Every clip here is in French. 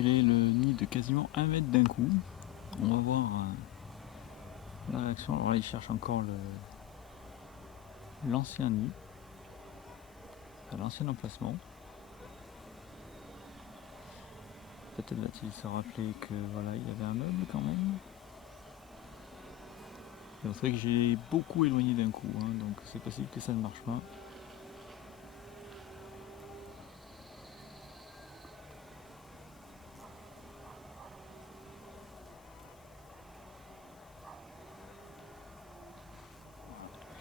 reculer le nid de quasiment 1 mètre d'un coup. On va voir la réaction. Alors là, il cherche encore l'ancien nid, enfin, l'ancien emplacement. Peut-être va-t-il se rappeler que voilà, il y avait un meuble quand même. C'est vrai que j'ai beaucoup éloigné d'un coup, hein, donc c'est possible que ça ne marche pas.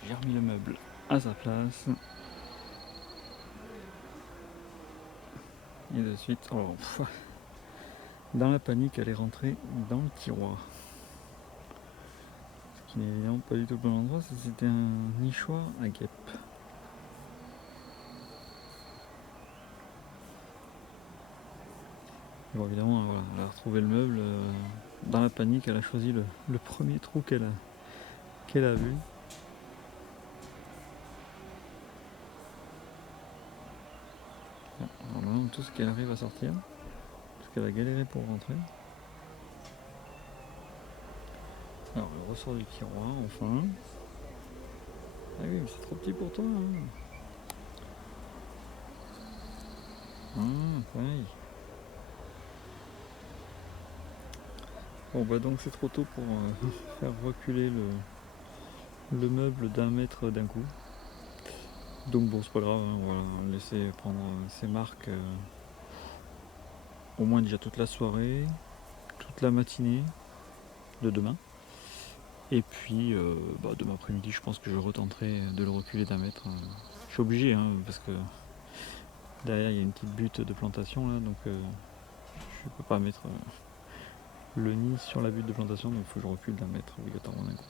J'ai remis le meuble à sa place. Et de suite, oh, dans la panique, elle est rentrée dans le tiroir. Ce qui n'est évidemment pas du tout le bon endroit, c'était un nichoir à guêpes. Bon, évidemment, voilà, elle a retrouvé le meuble. Dans la panique, elle a choisi le premier trou qu'elle a vu. Alors là, tout ce qu'elle arrive à sortir, parce qu'elle a galéré pour rentrer. Alors, elle ressort du tiroir, enfin. Ah oui, mais c'est trop petit pour toi. Hein. Pareil. Bon, bah donc c'est trop tôt pour faire reculer le meuble d'1 mètre d'un coup. Donc bon, c'est pas grave, hein, on va laisser prendre ses marques au moins déjà toute la soirée, toute la matinée de demain. Et puis demain après-midi, je pense que je retenterai de le reculer d'1 mètre. Je suis obligé, hein, parce que derrière il y a une petite butte de plantation là, donc je peux pas mettre le nid sur la butte de plantation, donc il faut que je recule d'1 mètre obligatoirement d'un coup.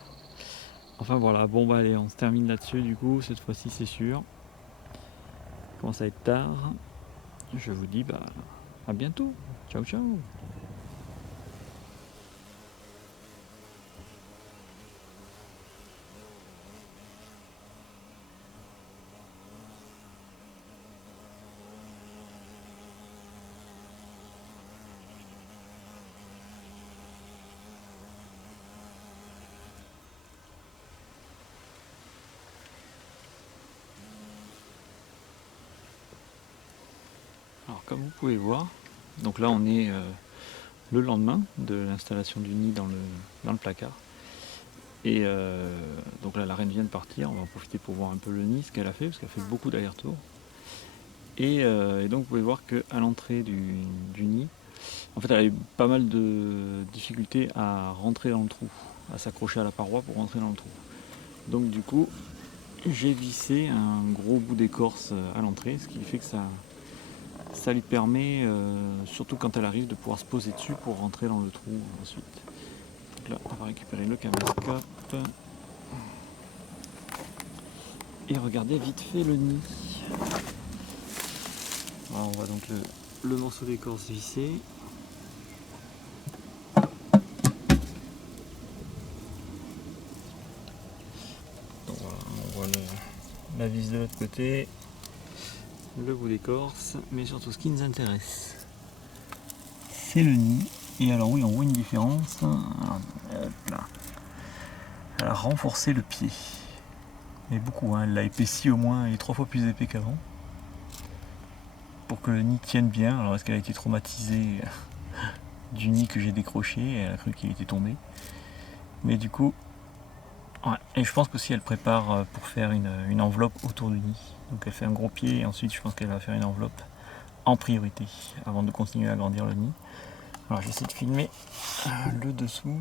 Enfin voilà, bon bah allez, on se termine là-dessus du coup, cette fois-ci c'est sûr. Il commence à être tard. Je vous dis bah à bientôt. Ciao ciao. Alors comme vous pouvez voir, donc là on est le lendemain de l'installation du nid dans le placard. Et donc là la reine vient de partir, on va en profiter pour voir un peu le nid, ce qu'elle a fait, parce qu'elle a fait beaucoup d'allers-retours. Et donc vous pouvez voir qu'à l'entrée du nid, en fait elle a eu pas mal de difficultés à rentrer dans le trou, à s'accrocher à la paroi pour rentrer dans le trou. Donc du coup j'ai vissé un gros bout d'écorce à l'entrée, ce qui fait que ça lui permet, surtout quand elle arrive, de pouvoir se poser dessus pour rentrer dans le trou ensuite. Donc là, on va récupérer le caméscope et regarder vite fait le nid. Voilà, on voit donc le morceau d'écorce vissé. Donc voilà, on voit la vis de l'autre côté, le bout d'écorce, mais surtout ce qui nous intéresse, c'est le nid. Et alors oui, on voit une différence. Là. Elle a renforcé le pied. Mais beaucoup, hein. Elle l'a épaissi au moins, il est 3 fois plus épais qu'avant. Pour que le nid tienne bien. Alors est-ce qu'elle a été traumatisée du nid que j'ai décroché, elle a cru qu'il était tombé. Mais du coup, ouais. Et je pense qu'aussi elle prépare pour faire une enveloppe autour du nid. Donc elle fait un gros pied et ensuite je pense qu'elle va faire une enveloppe en priorité avant de continuer à agrandir le nid. Alors j'essaie de filmer le dessous.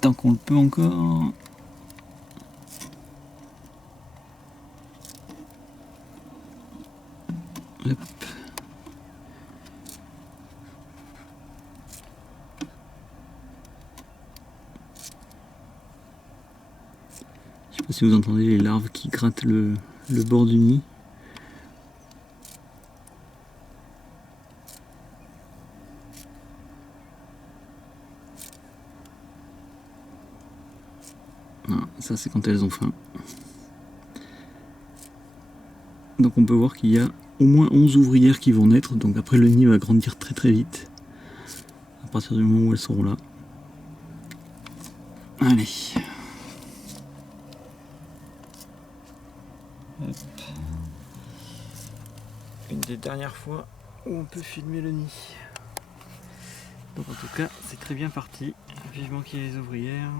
Tant qu'on le peut encore. Hop. Je sais pas si vous entendez les larves qui grattent le bord du nid. Voilà, ça c'est quand elles ont faim. Donc on peut voir qu'il y a au moins 11 ouvrières qui vont naître, donc après le nid va grandir très très vite, à partir du moment où elles seront là. Allez. Hop. Une des dernières fois où on peut filmer le nid. Donc en tout cas, c'est très bien parti. Vivement qu'il y ait les ouvrières.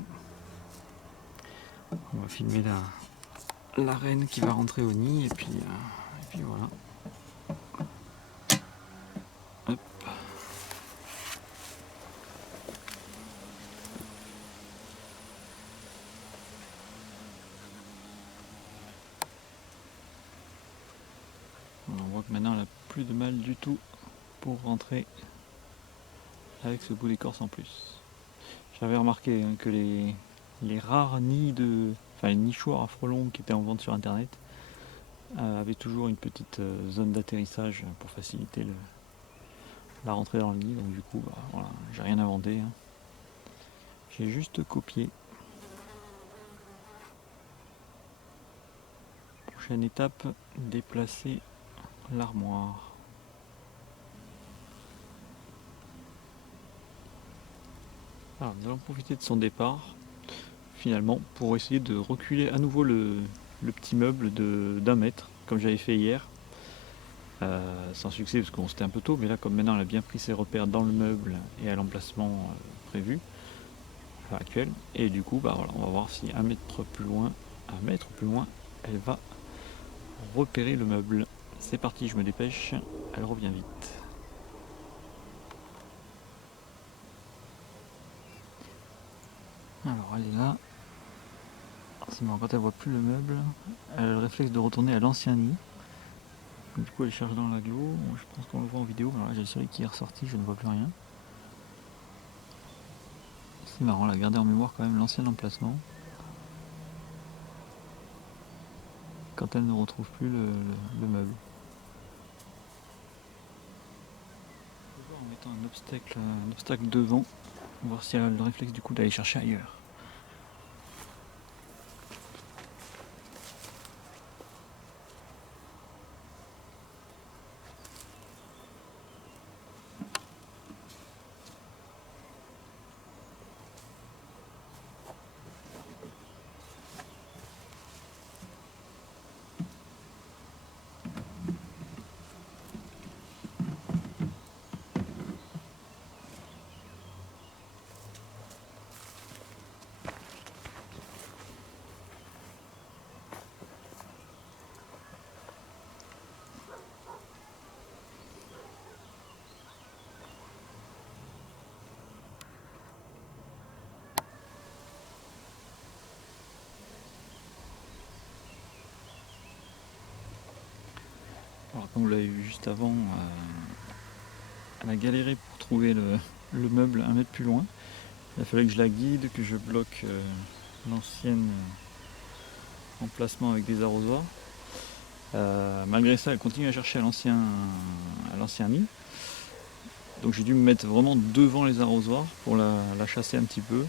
On va filmer la reine qui va rentrer au nid et puis voilà. Hop. On voit que maintenant elle n'a plus de mal du tout pour rentrer avec ce bout d'écorce en plus. J'avais remarqué que les rares nids les nichoirs à frelons qui étaient en vente sur internet avaient toujours une petite zone d'atterrissage pour faciliter la rentrée dans le nid. Donc du coup, voilà, j'ai rien inventé. Hein. J'ai juste copié. Prochaine étape, déplacer l'armoire. Alors, nous allons profiter de son départ, finalement, pour essayer de reculer à nouveau le petit meuble d'1 mètre, comme j'avais fait hier. Sans succès parce qu'on c'était un peu tôt, mais là comme maintenant elle a bien pris ses repères dans le meuble et à l'emplacement prévu, actuel, et du coup voilà, on va voir si 1 mètre plus loin, elle va repérer le meuble. C'est parti, je me dépêche, elle revient vite. Alors elle est là. C'est marrant, quand elle voit plus le meuble, elle a le réflexe de retourner à l'ancien nid. Du coup elle cherche dans l'agglo, je pense qu'on le voit en vidéo, alors là j'ai le soleil qui est ressorti, je ne vois plus rien. C'est marrant, elle a gardé en mémoire quand même l'ancien emplacement. Quand elle ne retrouve plus le meuble. Je vais voir en mettant un obstacle devant, voir si elle a le réflexe du coup d'aller chercher ailleurs. Alors comme vous l'avez vu juste avant, elle a galéré pour trouver le meuble 1 mètre plus loin. Il a fallu que je la guide, que je bloque l'ancien emplacement avec des arrosoirs. Malgré ça, elle continue à chercher à l'ancien nid. Donc j'ai dû me mettre vraiment devant les arrosoirs pour la chasser un petit peu.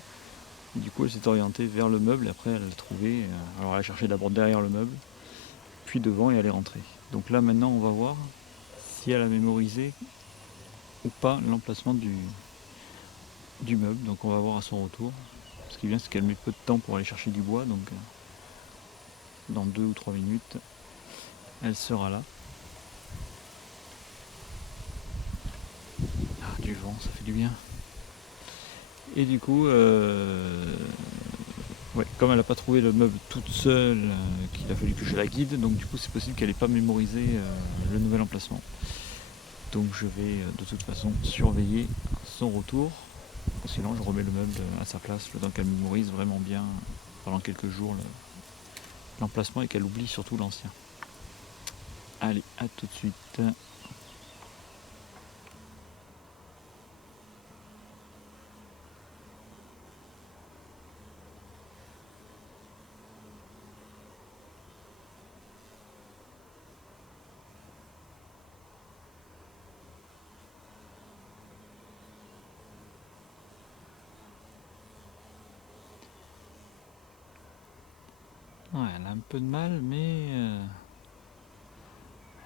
Et du coup, elle s'est orientée vers le meuble et après elle l'a trouvé. Alors elle a cherché d'abord derrière le meuble, puis devant et elle est rentrée. Donc là maintenant, on va voir si elle a mémorisé ou pas l'emplacement du meuble. Donc on va voir à son retour. Ce qui est bien, c'est qu'elle met peu de temps pour aller chercher du bois. Donc dans 2 ou 3 minutes, elle sera là. Ah, du vent, ça fait du bien. Et du coup, comme elle n'a pas trouvé le meuble toute seule, qu'il a fallu que je la guide, donc du coup c'est possible qu'elle n'ait pas mémorisé le nouvel emplacement. Donc je vais de toute façon surveiller son retour. Sinon je remets le meuble à sa place le temps qu'elle mémorise vraiment bien pendant quelques jours l'emplacement et qu'elle oublie surtout l'ancien. Allez, à tout de suite. Ouais, elle a un peu de mal, mais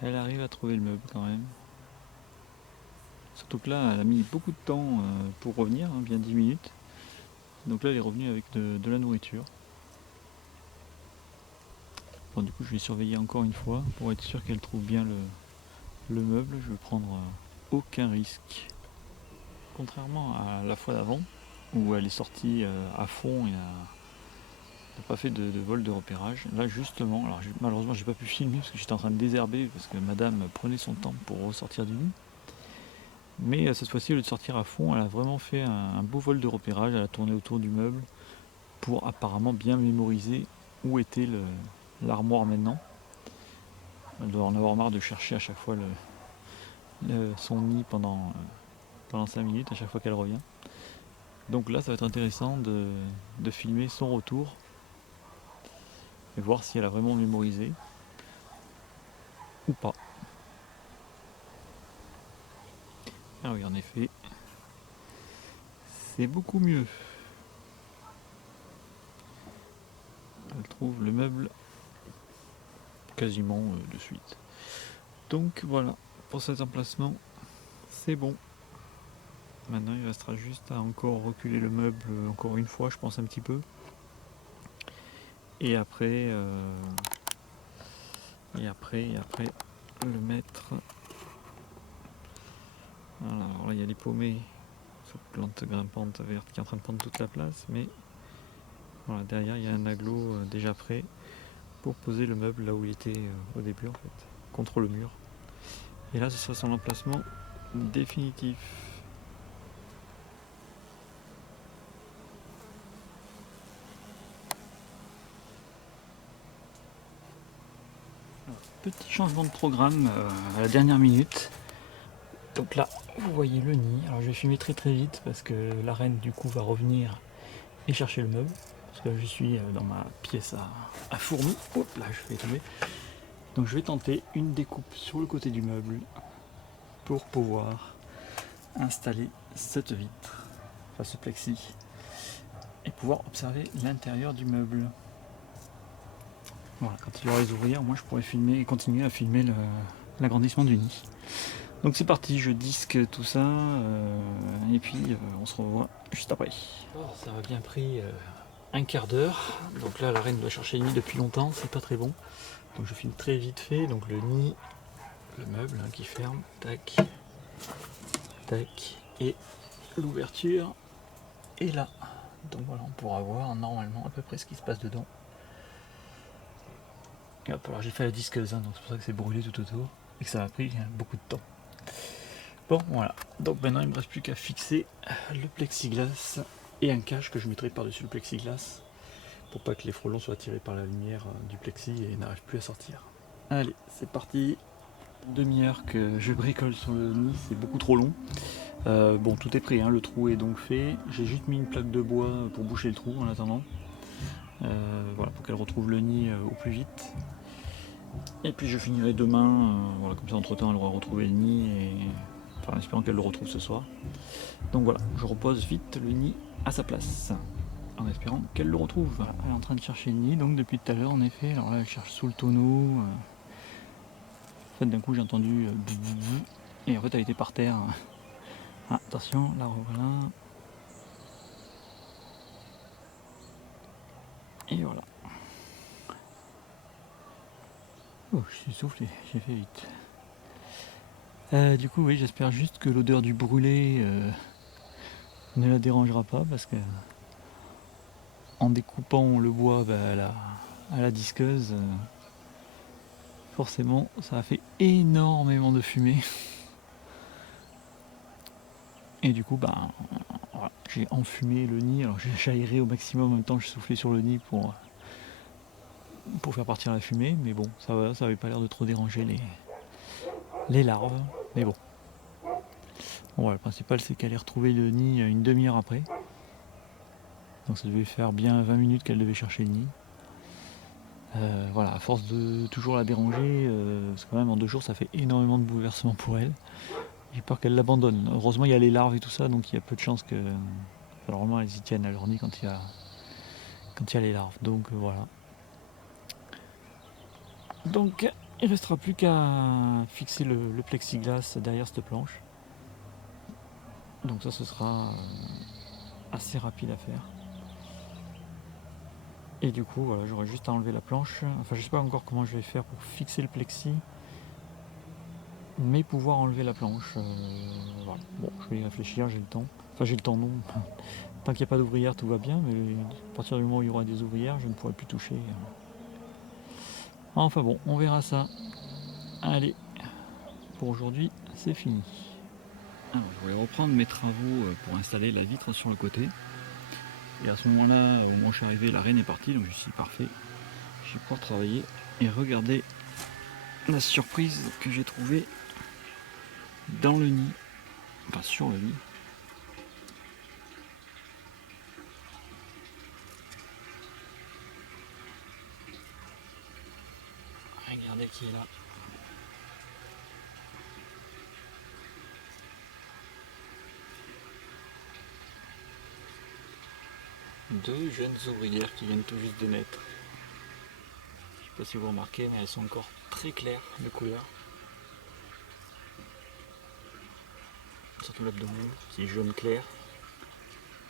elle arrive à trouver le meuble quand même. Surtout que là, elle a mis beaucoup de temps pour revenir, hein, bien 10 minutes. Donc là, elle est revenue avec de la nourriture. Bon, du coup, je vais surveiller encore une fois pour être sûr qu'elle trouve bien le meuble. Je vais prendre aucun risque. Contrairement à la fois d'avant, où elle est sortie à fond et n'a pas fait de vol de repérage. Là, justement, alors malheureusement, j'ai pas pu filmer parce que j'étais en train de désherber parce que madame prenait son temps pour ressortir du nid. Mais cette fois-ci, au lieu de sortir à fond, elle a vraiment fait un beau vol de repérage. Elle a tourné autour du meuble pour apparemment bien mémoriser où était l'armoire maintenant. Elle doit en avoir marre de chercher à chaque fois son nid pendant 5 minutes, à chaque fois qu'elle revient. Donc là, ça va être intéressant de filmer son retour et voir si elle a vraiment mémorisé ou pas. Ah oui, en effet, c'est beaucoup mieux. Elle trouve le meuble quasiment de suite. Donc voilà, pour cet emplacement, c'est bon. Maintenant, il restera juste à encore reculer le meuble encore une fois, je pense un petit peu. Et après, le mettre. Voilà, alors là, il y a les paumées, cette plante grimpante verte qui est en train de prendre toute la place, mais voilà, derrière, il y a un aglo déjà prêt pour poser le meuble là où il était au début, en fait, contre le mur. Et là, ce sera son emplacement définitif. Petit changement de programme à la dernière minute. Donc là, vous voyez le nid. Alors je vais filmer très très vite parce que la reine du coup va revenir et chercher le meuble. Parce que je suis dans ma pièce à fourmis. Hop là, je vais tomber. Donc je vais tenter une découpe sur le côté du meuble pour pouvoir installer cette vitre, enfin ce plexi, et pouvoir observer l'intérieur du meuble. Voilà, quand il y aura les ouvriers, moi je pourrais filmer et continuer à filmer l'agrandissement du nid. Donc c'est parti, je disque tout ça et puis on se revoit juste après. Alors, ça a bien pris un quart d'heure. Donc là la reine doit chercher le nid depuis longtemps, c'est pas très bon. Donc je filme très vite fait, donc le nid, le meuble qui ferme, tac, tac, et l'ouverture est là. Donc voilà, on pourra voir normalement à peu près ce qui se passe dedans. Et hop, alors j'ai fait la disqueuse, donc c'est pour ça que c'est brûlé tout autour et que ça a pris beaucoup de temps. Bon voilà, donc maintenant il ne me reste plus qu'à fixer le plexiglas et un cache que je mettrai par-dessus le plexiglas pour pas que les frelons soient attirés par la lumière du plexi et n'arrivent plus à sortir. Allez, c'est parti. Demi-heure que je bricole sur le nid, c'est beaucoup trop long. Bon, tout est prêt, hein, le trou est donc fait. J'ai juste mis une plaque de bois pour boucher le trou en attendant. Voilà, pour qu'elle retrouve le nid au plus vite. Et puis je finirai demain, voilà, comme ça entre temps elle aura retrouvé le nid et enfin en espérant qu'elle le retrouve ce soir. Donc voilà, je repose vite le nid à sa place en espérant qu'elle le retrouve. Voilà, elle est en train de chercher le nid donc depuis tout à l'heure en effet. Alors là elle cherche sous le tonneau. En fait d'un coup j'ai entendu et en fait elle était par terre. Ah, attention, la revoilà. Et voilà. Oh, je suis soufflé, j'ai fait vite. Du coup, oui, j'espère juste que l'odeur du brûlé ne la dérangera pas parce que en découpant le bois à la disqueuse, forcément, ça a fait énormément de fumée. Et du coup, voilà, j'ai enfumé le nid. Alors j'ai aéré au maximum en même temps, je soufflais sur le nid pour faire partir la fumée. Mais bon, ça va, ça avait pas l'air de trop déranger les larves. Mais bon. Bon, voilà, le principal c'est qu'elle ait retrouvé le nid une demi-heure après. Donc ça devait faire bien 20 minutes qu'elle devait chercher le nid. Voilà, à force de toujours la déranger, parce que quand même en 2 jours ça fait énormément de bouleversements pour elle. J'ai peur qu'elle l'abandonne. Heureusement il y a les larves et tout ça, donc il y a peu de chances que. Enfin, normalement elles y tiennent à leur nid quand il y a les larves. Donc voilà. Donc Il restera plus qu'à fixer le plexiglas derrière cette planche. Donc ça, ce sera assez rapide à faire. Et du coup, voilà, j'aurai juste à enlever la planche. Enfin, je sais pas encore comment je vais faire pour fixer le plexi, mais pouvoir enlever la planche. Voilà. Bon, je vais y réfléchir, j'ai le temps. Enfin, j'ai le temps, non. Tant qu'il n'y a pas d'ouvrière, tout va bien, mais à partir du moment où il y aura des ouvrières, je ne pourrai plus toucher. Enfin bon, on verra ça. Allez, pour aujourd'hui, c'est fini. Alors, je vais reprendre mes travaux pour installer la vitre sur le côté. Et à ce moment-là, au moment où je suis arrivé, la reine est partie, donc je suis parfait. Je vais pouvoir travailler et regarder la surprise que j'ai trouvée dans le nid, enfin sur le nid. Regardez qui est là. Deux jeunes ouvrières qui viennent tout juste de naître. Je sais pas si vous remarquez, mais elles sont encore très claires de couleur. Surtout l'abdomen, c'est jaune clair.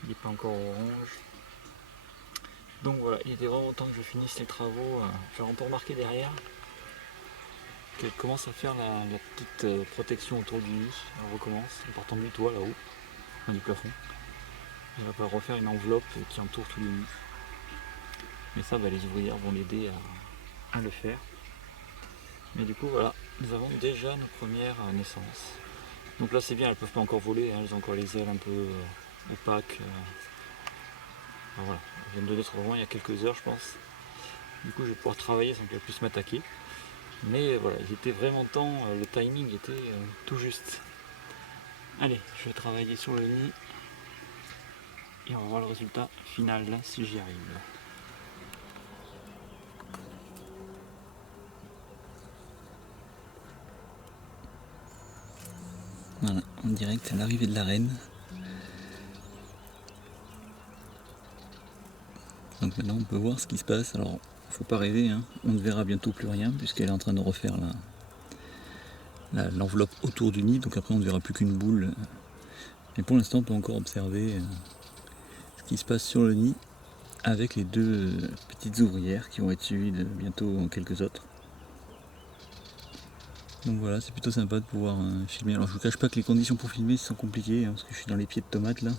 Il n'est pas encore orange. Donc voilà, il était vraiment temps que je finisse les travaux. Enfin, on peut remarquer derrière qu'elle commence à faire la petite protection autour du nid. Elle recommence en partant du toit là-haut, enfin, du plafond. Elle va pouvoir refaire une enveloppe qui entoure tout le nid. Mais ça, les ouvrières vont l'aider à le faire. Mais du coup, voilà, nous avons déjà nos premières naissances. Donc là, c'est bien, elles ne peuvent pas encore voler, hein, elles ont encore les ailes un peu opaques. Enfin, voilà, elles viennent de naître vraiment il y a quelques heures, je pense. Du coup, je vais pouvoir travailler sans qu'elles puissent m'attaquer. Mais voilà, il était vraiment temps, le timing était tout juste. Allez, je vais travailler sur le nid et on va voir le résultat final si j'y arrive. Voilà, en direct à l'arrivée de la reine. Donc maintenant on peut voir ce qui se passe. Alors faut pas rêver, hein. On ne verra bientôt plus rien puisqu'elle est en train de refaire l'enveloppe autour du nid. Donc après on ne verra plus qu'une boule. Mais pour l'instant on peut encore observer ce qui se passe sur le nid avec les deux petites ouvrières qui vont être suivies de bientôt quelques autres. Donc voilà, c'est plutôt sympa de pouvoir filmer. Alors je vous cache pas que les conditions pour filmer sont compliquées hein, parce que je suis dans les pieds de tomates là.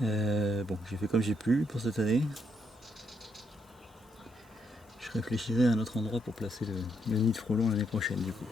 Bon, j'ai fait comme j'ai pu pour cette année. Je réfléchirai à un autre endroit pour placer le nid de frelons l'année prochaine du coup.